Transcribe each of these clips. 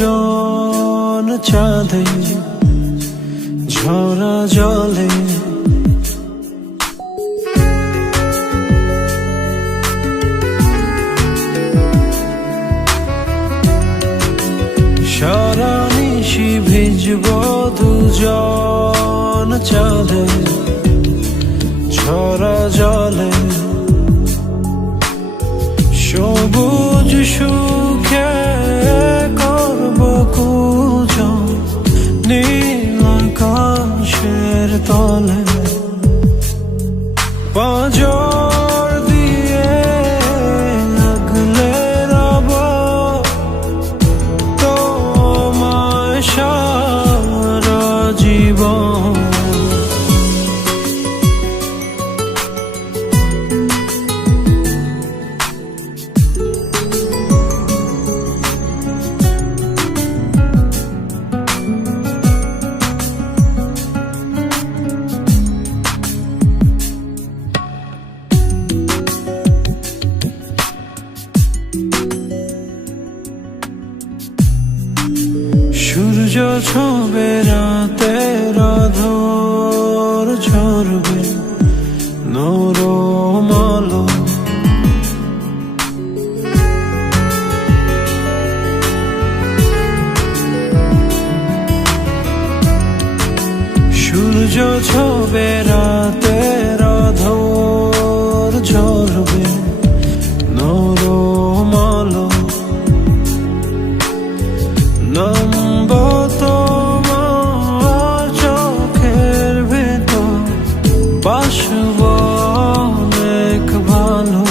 দুজন চাঁদে ঝরা জলে সারা নিশি ভিজব দুজন চাঁদে ঝরা জলে সবুজ সুখে করব কুজন নীল আকাশের তলে পাঁজর দিয়ে আগলে রব তোমায় সারা জীবন। সূর্য ছবে রাতের আঁধর ঝরবে নরম আলো সূর্য ছবে রাতের আঁধর ঝরবে নরম আলো নামব তোমার চোখের ভেতর বাসব অনেক ভালো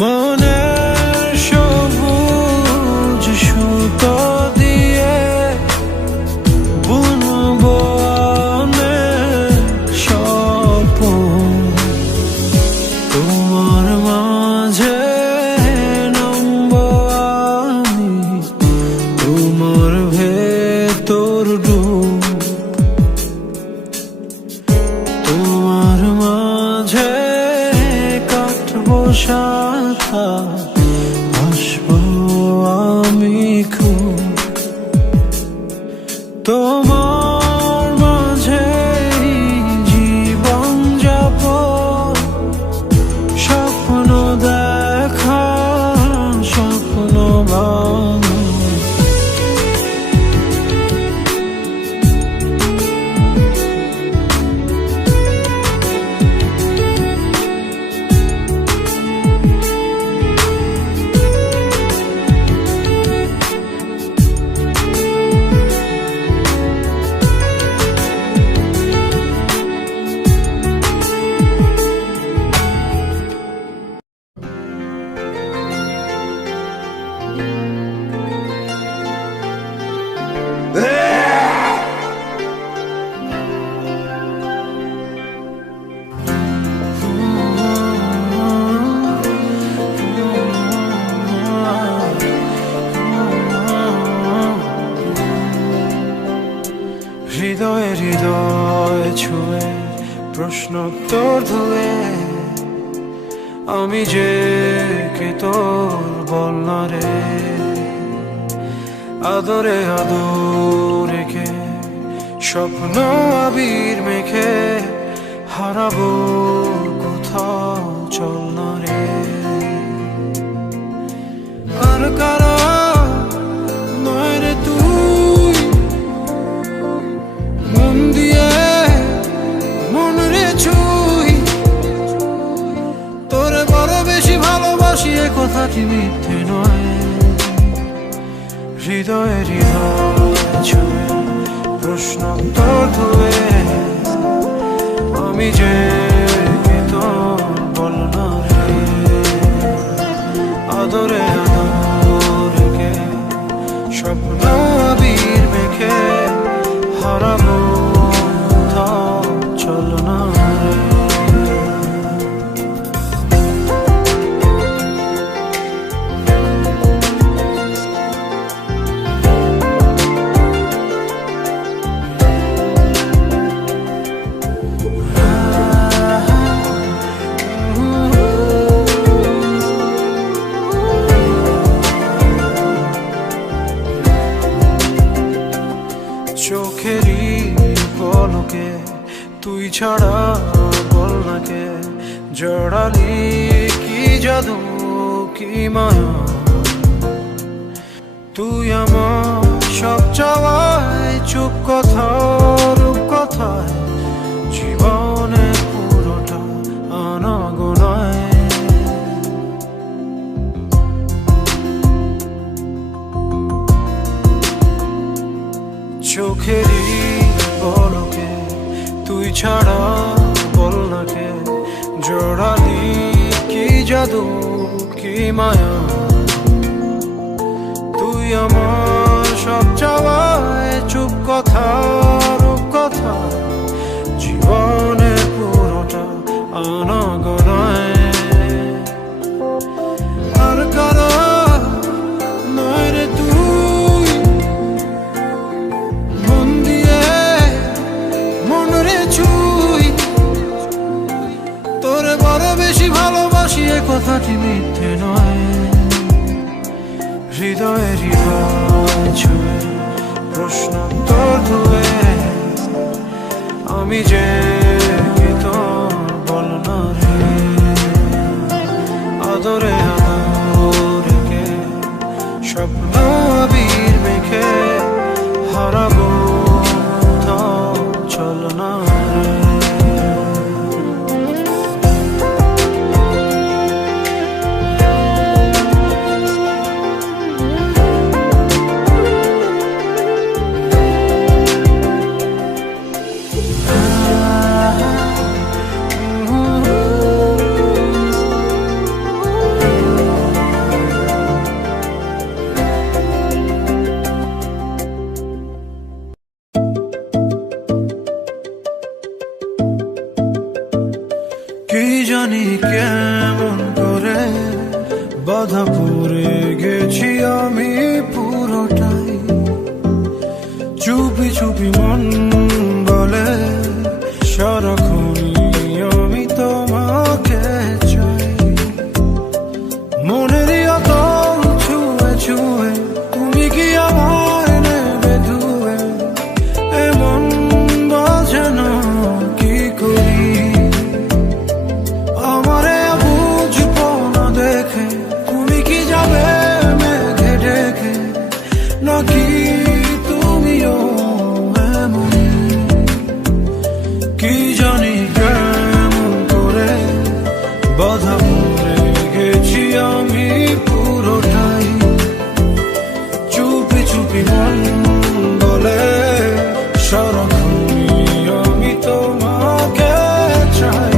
মনের সবুজ সুতো দিয়ে বুনব অনেক স্বপ্ন তোমার মাঝে নামব আমি তোমার ভেতর ডুব তোমার মাঝে কাটবো সাথা ভাসবো আমি খুব তোমার মাঝে জীবন যাপন স্বপ্ন দেখা স্বপ্ন ভাঙা হৃদয়ে হৃদয় ছুঁয়ে প্রশ্নোত্তর ধুয়ে আমি যে কে তোর বল না রে আদরে আদর রেখে স্বপ্ন আবির মেখে হারাবো কোথাও চল না রে আর কারা নয় রে তুই মন দিয়ে মন রে ছুই তোরে বড় বেশি ভালোবাসি এ কথাটি মিথ্যে নয় হৃদয়ে হৃদয় ছুঁয়ে প্রশ্নোত্তর ধুয়ে আমি যে কে তোর বল না রে আদরে আদর রেখে স্বপ্ন আবির মেখে হারাবো কোথাও চল না রে চোখেরই পলকে তুই ছাড়া বল না কে জড়ালি কি জাদু কি মায়া তুই আমার সব চাওয়ায় চুপ কথা রূপ কথায় জীবনে পুরোটা আনাগোনায় চোখেরই পলকে তুই ছাড়া বল না কে জড়ালি কি জাদু কি মায়া তুই আমার সব চাওয়ায় চুপ কথা রূপ কথা জীবনের পুরোটা আনাগোনায় আর কারো নয় রে তুই মন দিয়ে মন রে ছুই তোরে বড় বেশি ভালোবাসি এ কথাটি মিথ্যে নয় হৃদয়ে হৃদয় ছুঁয়ে প্রশ্ন তোর ধুয়ে আমি যে তোর বল না রে আদরে আদরকে স্বপ্ন আবির মেখে হারাবো চল না রে কি জানি কেমন করে বাধা পড়ে গেছি আমি পুরোটাই চুপি চুপি মন বলে সারাক্ষণই আমি তোমাকে চাই মনেরই অতল ছুঁয়ে ছুঁয়ে তুমি কি আমায় নেবে ধুয়ে এমন বাজে না কি করি আমারে বুঝবো না দেখে তুমি কি যাবে মেঘে ডেকে নাকি তুমিও এমনই কি জানি কেমন করে বাধা পড়ে গেছি আমি পুরোটাই চুপি চুপি মন বলে সারাক্ষণই আমি তোমাকে চাই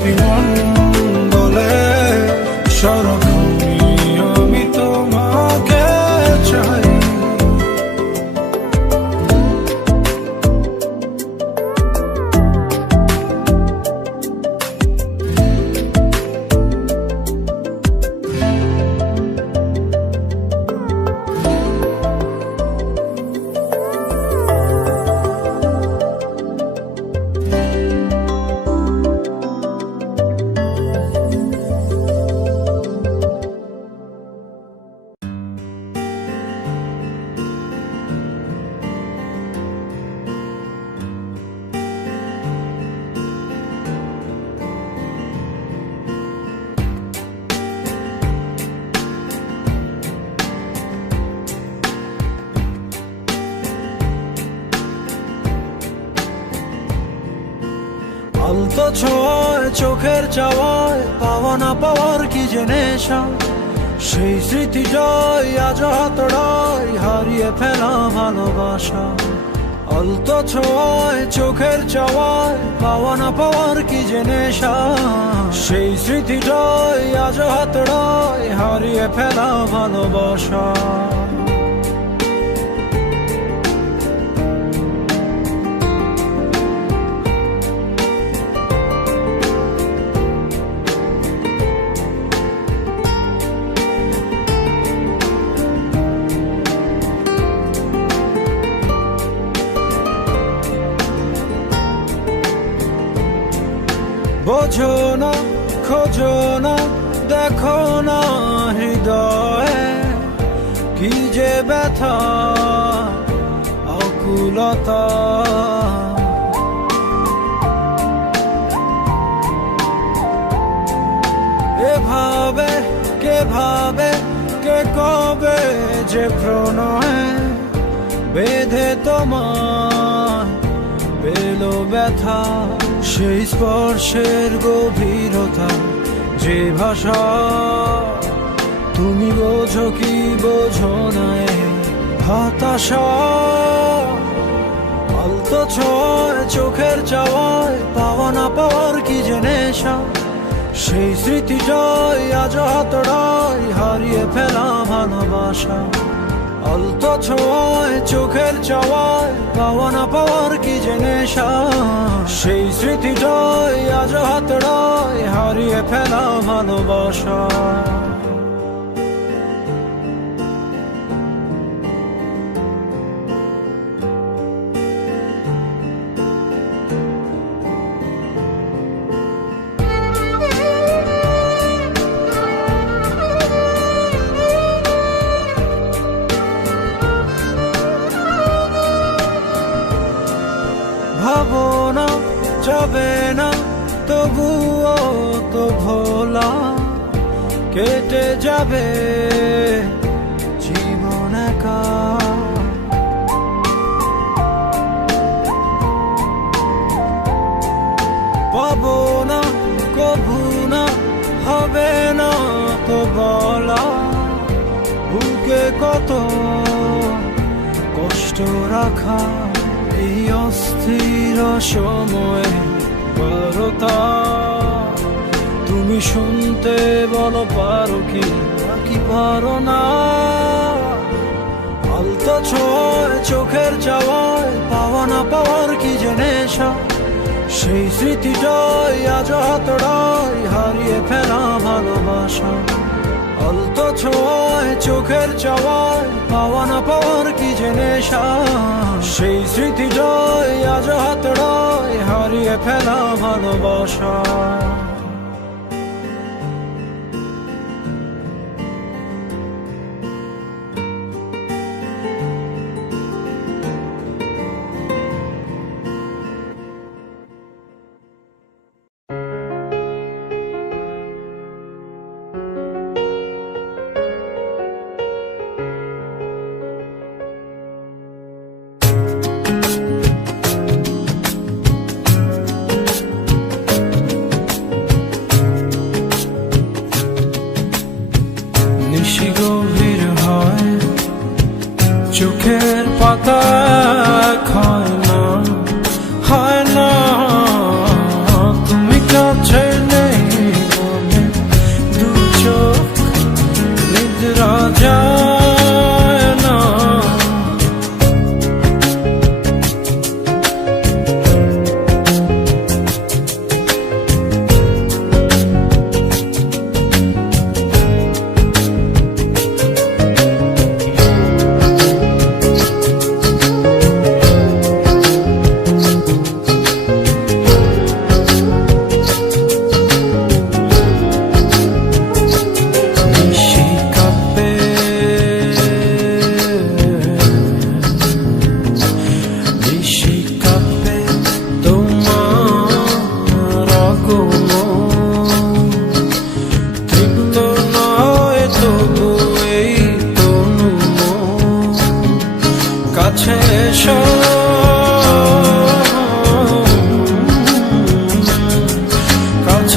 শিল্পী মণ্ডলে সারাক্ষণই আমি তোমাকে চাই। আলতো ছোঁয়ায় চোখের চাওয়ায় পাওয়া না পাওয়ার কি যে নেশা, সেই স্মৃতিটাই আজ হাতড়ায় হারিয়ে ফেলা ভালোবাসা। আলতো ছোঁয়ায় চোখের চাওয়ায় পাওয়া না পাওয়ার কি যে নেশা, সেই স্মৃতিটাই আজ হাতড়ায় হারিয়ে ফেলা ভালোবাসা। বোঝো না, খোঁজো না, দেখো না হৃদয়ে কি যে ব্যথা আকুলতা। এভাবে কে ভাবে কে কবে যে প্রণয়ে বেঁধে তোমার পেলো ব্যথা, সেই স্পর্শের গভীরতা যে ভাষা তুমি বোঝো কি বোঝো না হতাশা। আলতো ছোঁয়ায় চোখের চাওয়ায় পাওয়া না পাওয়ার কি যে নেশা, সেই স্মৃতিটাই আজ হাতড়ায় হারিয়ে ফেলা ভালোবাসা। আলতো ছোঁয়ায় চোখের চাওয়ায় পাওয়া না পাওয়ার কি যে নেশা, সেই স্মৃতিটাই আজ হাতড়ায় হারিয়ে ফেলা ভালোবাসা। ভাবো না যাবে না তবুও তো ভোলা, কেটে যাবে জীবন একা। পাবো না কভু না হবে না তো বলা, বুকে কত কষ্ট রাখা এই অস্থির সময়ে বারতা। তুমি শুনতে বলো পারো কি নাকি পারো না, আলতো ছোঁয়ায় চোখের চাওয়ায় পাওয়া না পাওয়ার কি যে নেশা, সেই স্মৃতিটাই আজ হাতড়ায় হারিয়ে ফেলা ভালোবাসা। আলতো ছোঁয়ায় চোখের চাওয়ায় পাওয়া না পাওয়ার কি যে নেশা, সেই স্মৃতিটাই আজ হাতড়ায় হারিয়ে ফেলা ভালোবাসা। চোখের পাতা হয় না তুমি কাছে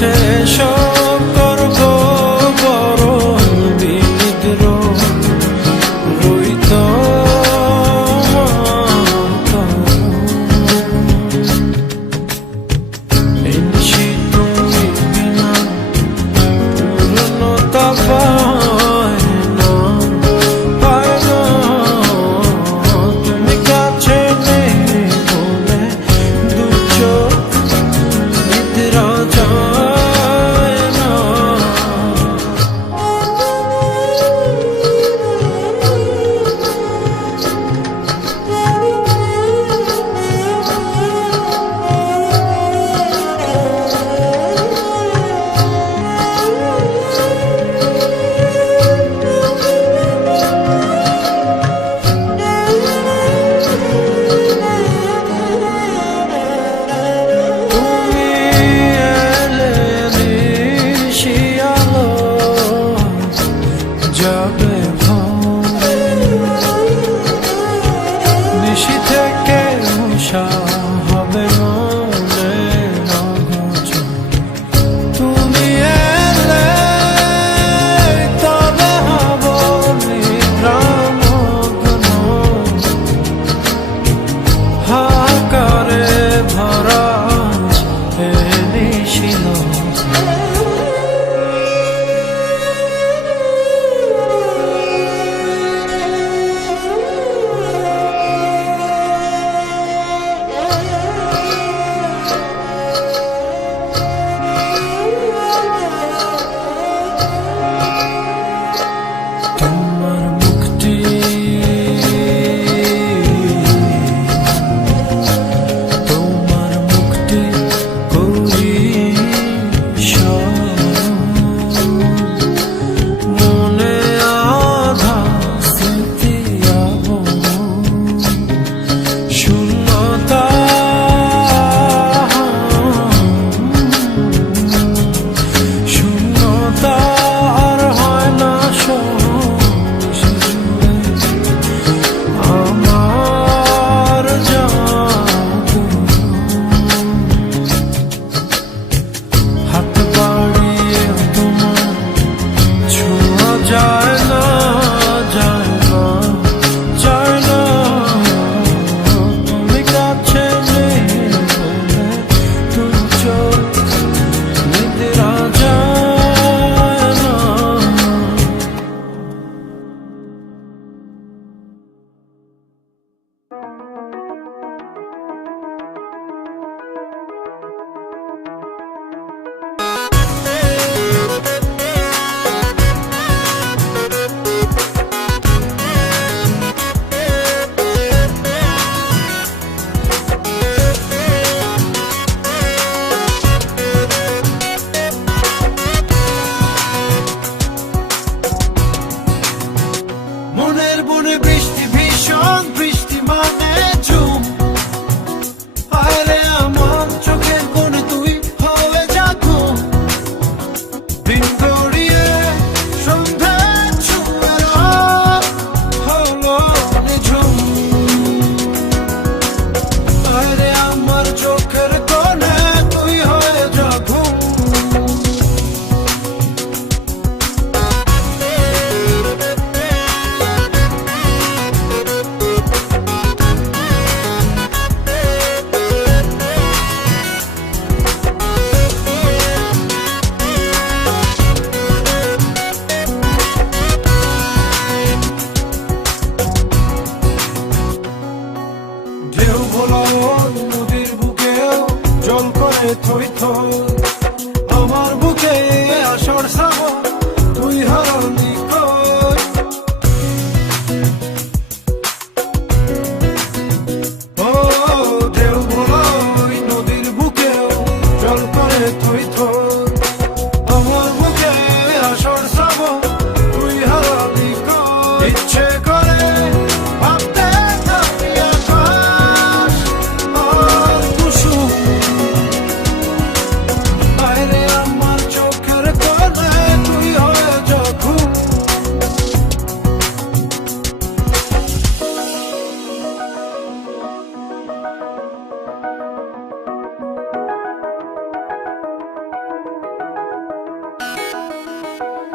কাছে সব করব বরং বিদ্রোহ রইতো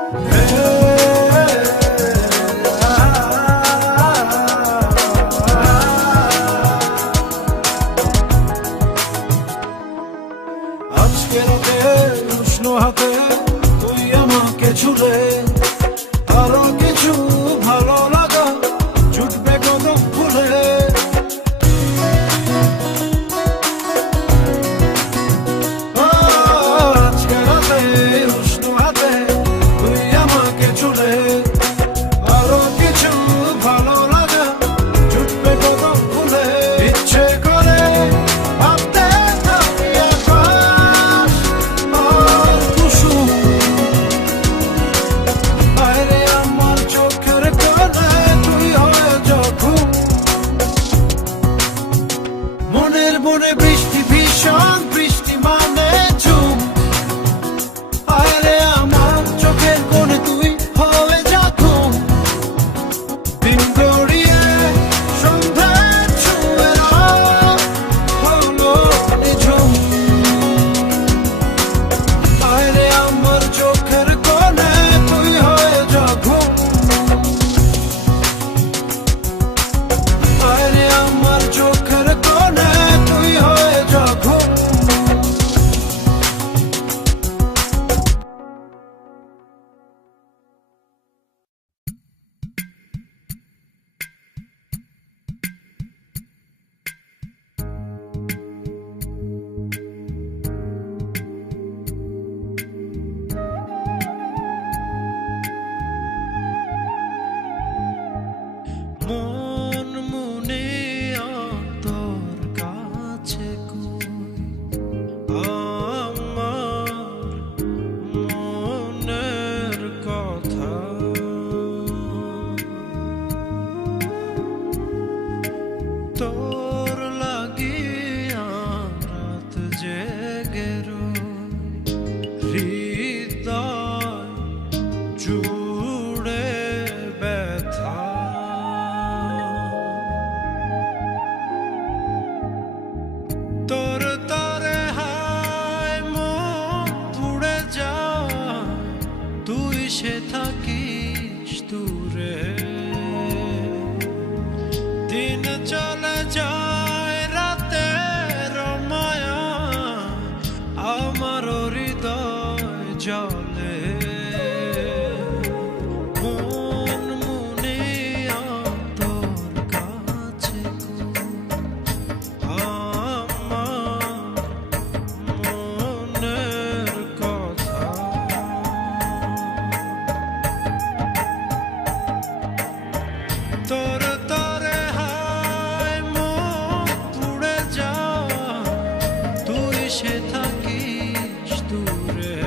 আজকে রাতে উষ্ণ হাতে তুই আমাকে ছুলে আরো কিছু ভালো লাগা জুটবে কদম ফুলে। আজকে রাতে উষ্ণ হাতে তুই আমাকে ছুলে আরো কিছু ভালো লাগা জুটবে কদম ফুলে। ইচ্ছে করে ভাবতে থাকি আকাশ আর কুসুম, আরে আমার চোখের কোণে তুই হয়ে যখন মনের মনে বৃষ্টি ভীষণ বৃষ্টি মানে ঝুম, আরে আমার চোখের কোণে তুই হয়ে যখন দিন গড়িয়ে সন্ধ্যা ছুঁয়ে হলো নিঝুম, আরে আমার চোখের কোণে তুই হয়ে যখন, আরে আমার চোখের কোণে তুই হয়ে যখন। মন মনে তোর কাছে কই আমার মনের কথা, তোর লাগিয়া রাত জেগে রই হৃদয় জুড়ে ব্যথা। তোর তরে হায় মন পুড়ে যায় তুই সে থাকিস দূরে, দিন চলে যায় রাতের মায়া আমার হৃদয় জলে। মন মনে তোর কাছে আমার মনের কথা, তোর তরে হায় মন পুড়ে যায় তুই সে থাকিস দূরে,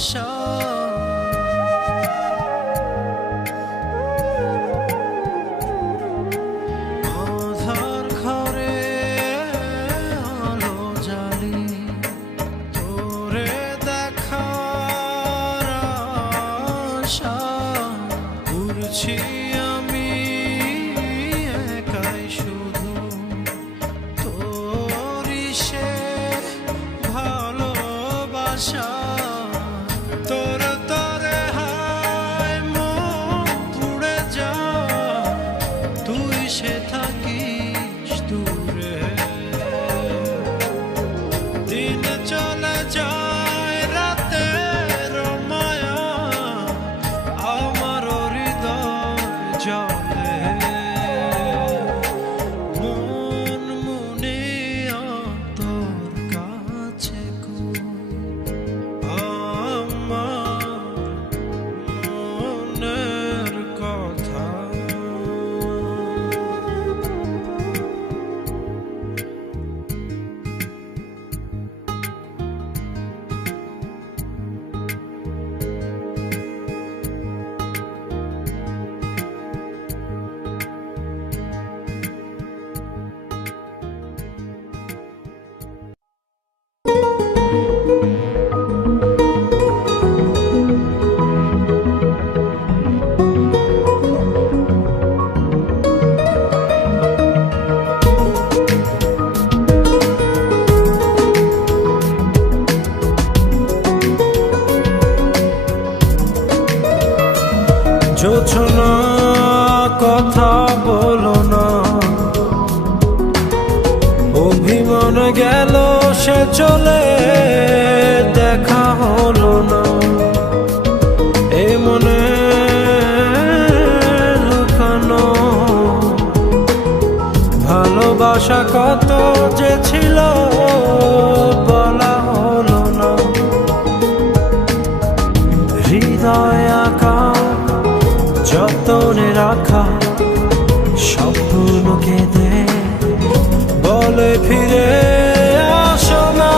আশা। আধার ঘরে আলো জ্বালি তোরে দেখার আশা করছি আমি একাই শুধু তোরই সে ভালোবাসা। তোর তরে হায় মন পুড়ে যা তুই সে থাকিস দূরে। দিন চলে যায় রাতের মায়া আমার হৃদয় জলে। মন মুনিয়া তোর কাছে আমার মনের কথা। জোছনা কথা বলো না, অভিমান গেল সে চলে দেখা হলো না। এ মনে লুকানো ভালোবাসা কত যে ছিল বলা হলো না। হৃদয় আঁকা যতনে রাখা স্বপ্ন কেঁদে বলে ফিরে আসো না।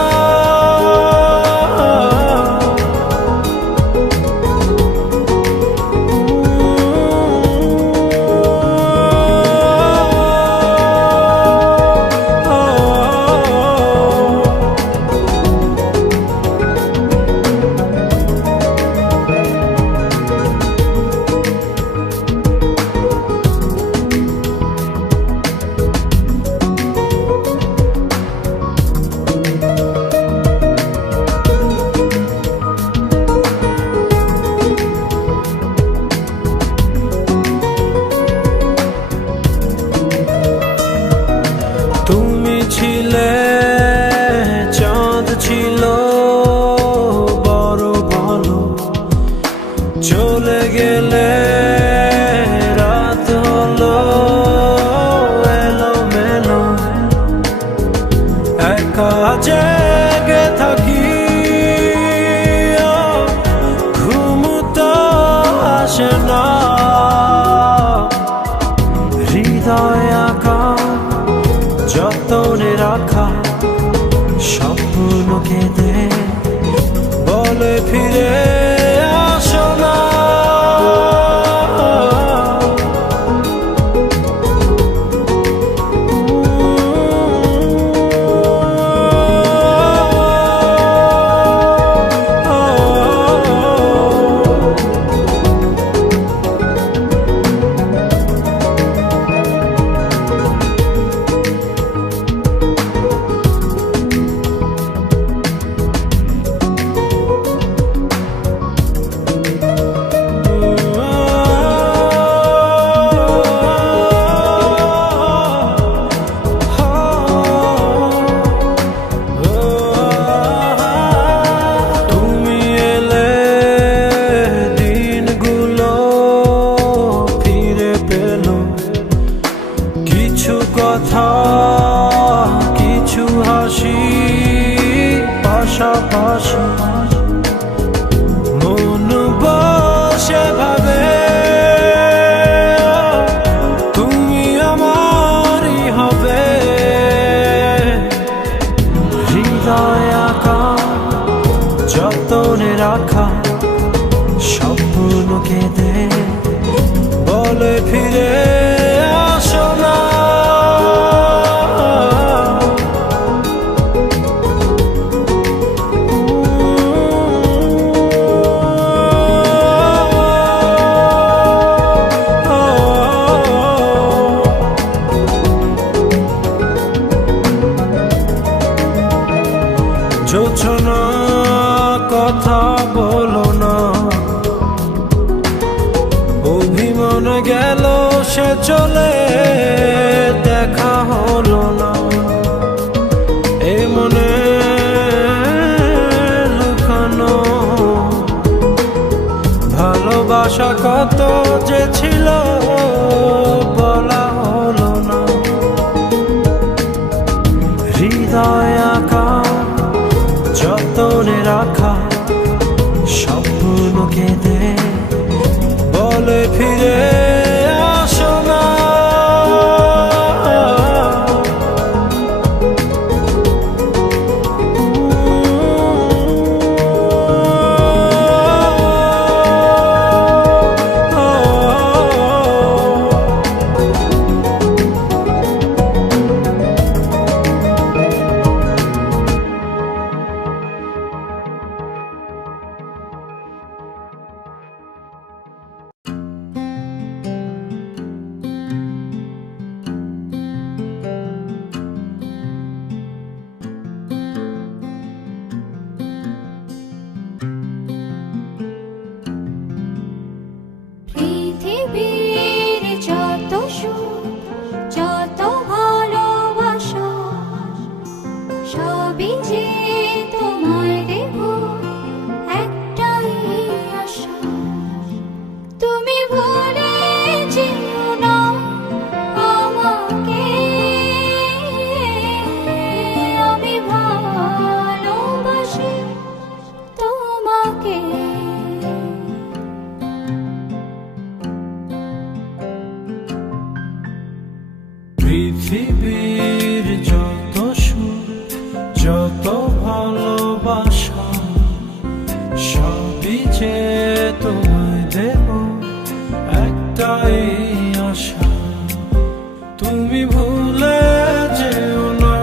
তুমি ছিলে চাঁদ ছিল বড় ভালো, চলে গেলে রাত হলো এলোমেলো। একা জেগে থাকি ঘুম তো আসে না। হৃদয় আঁকা যতনে রাখা স্বপ্ন কেঁদে বলে ফিরে আসো না। কথা কিছু হাসি পাশাপাশি মন বসে ভাবে তুমি আমারই হবে। হৃদয় আঁকা যতনে রাখা ফিরে আসো না। জোছনা কথা বলো না, অভিমান গেল সে চলে, দেখা হলো না। এ মনে লুকানো ভালোবাসা কত যে ছিল, বলা হলো না। হৃদয় আঁকা যতনে রাখা স্বপ্ন কেঁদে বলে ফিরে আসো না। পৃথিবীর যত সুখ যত ভালোবাসা সবই যে তোমায় দেব, একটাই আশা। তুমি ভুলে যেও না আমাকে, আমি ভালোবাসি তোমাকে। পৃথিবীর যত সুখ যত ভালোবাসা সবই যে তোমায় দেব, একটাই আশা। তুমি ভুলে যেও না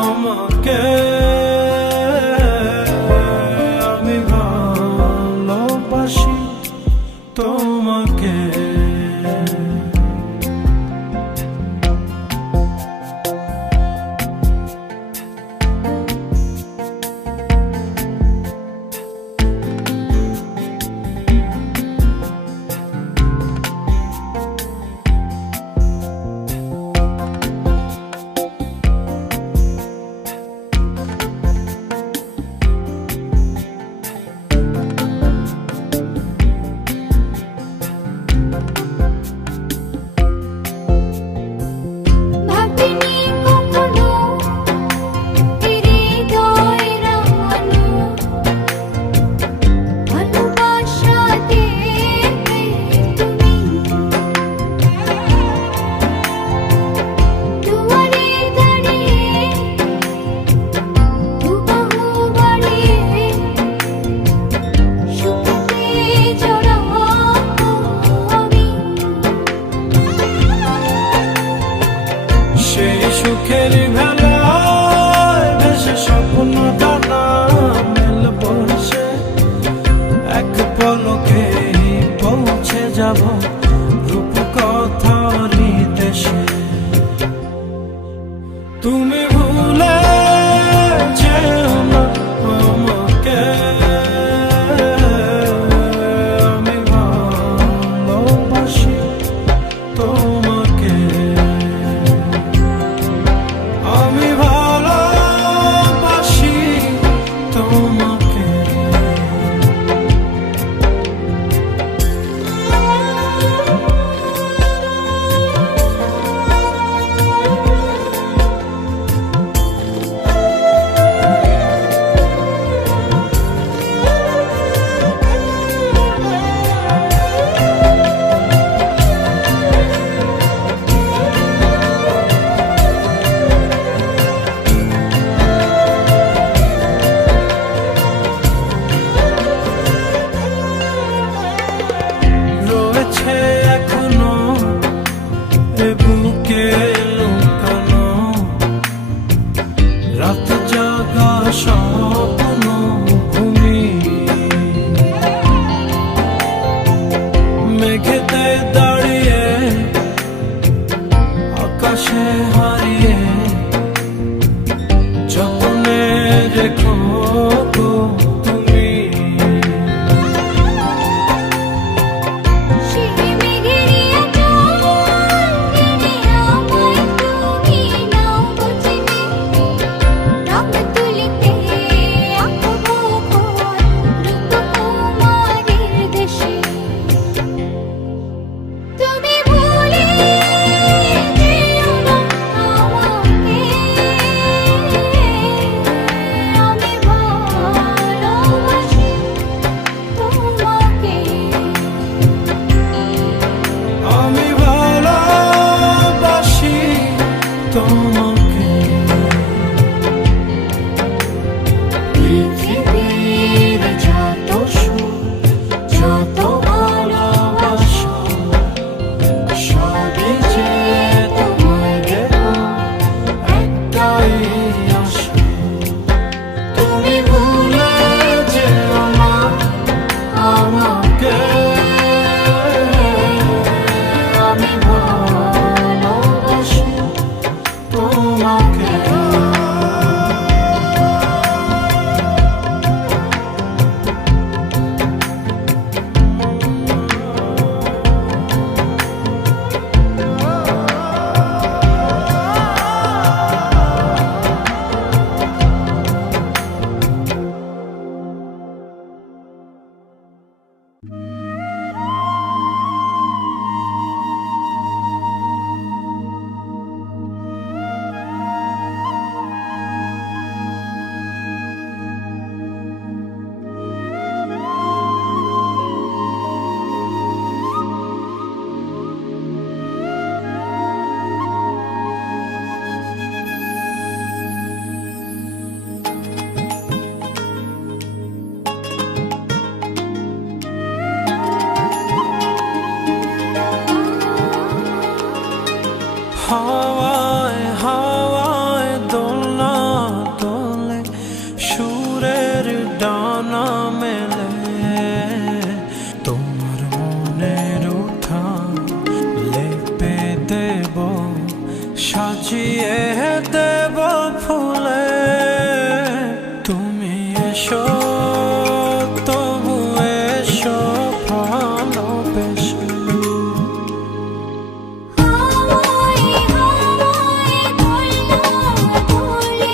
আমাকে, আমি ভালোবাসি তোমাকে। রাত জাগা স্বপ্ন ভূমি মেঘেতে দাঁড়িয়ে আকাশে হারিয়ে যতনে রেখো গো তুমি। সেই মেঘেরই আঁচল টেনে আমায় তুমি নাও গো চিনে, রং তুলিতে আঁকবো ঘর রূপকুমারীর দেশে। তুমি ভুলে যেও না আমাকে, আমি ভালোবাসি তোমাকে। আমি ভালোবাসি তোমাকে। পৃথিবীর যত সুখ যত ভালোবাসা সবই যে তোমায় দেব একটাই আশা। তুমি ভুলে যেও না আমাকে, আমি ভালোবাসি তোমাকে। হাওয়ায় হাওয়ায় দোলনা তোলে সুরের ডানা মেলে, তোমার মনের উঠান লেপে দেব সাজিয়ে দেব ফুলে। তুমি এসো তবু এসো ভালোবেসে। হাওয়ায় হাওয়ায় দোলনা তোলে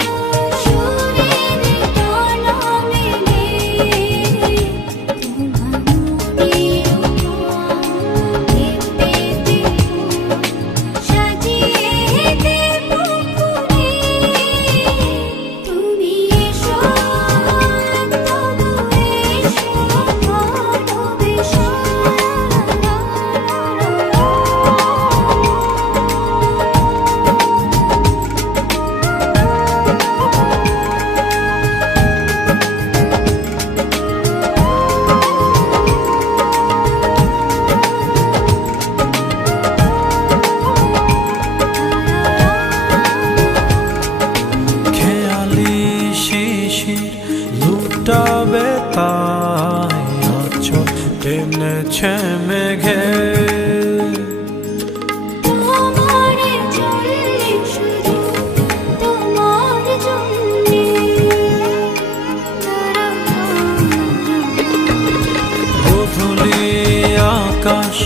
সুরের ডানা মেলে, তোমার মনের উঠান লেপে দেব সাজিয়ে দেব ফুলে। তুমি এসো তবু এসো ভালোবেসে। খেয়ালি শিশির লুটাবে তাই আঁচল টেনেছে মেঘে। তোমার চললে শুধু তোমার জন্যে, গোধূলি আকাশ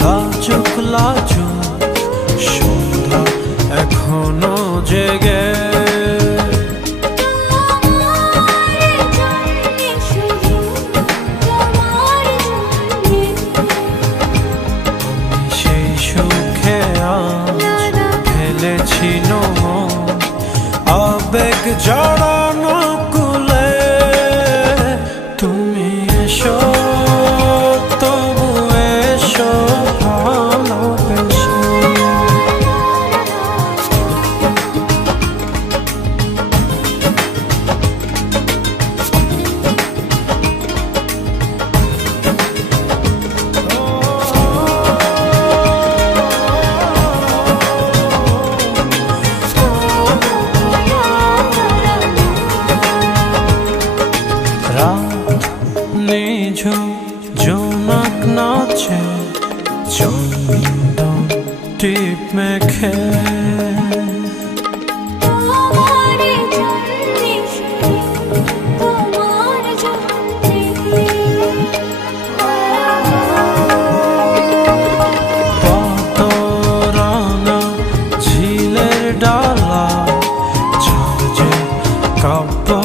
লাজুক লাজুক, সন্ধ্যা এখনো জেগে। তোমার চললে শুধু তোমার জন্যে। কাব্য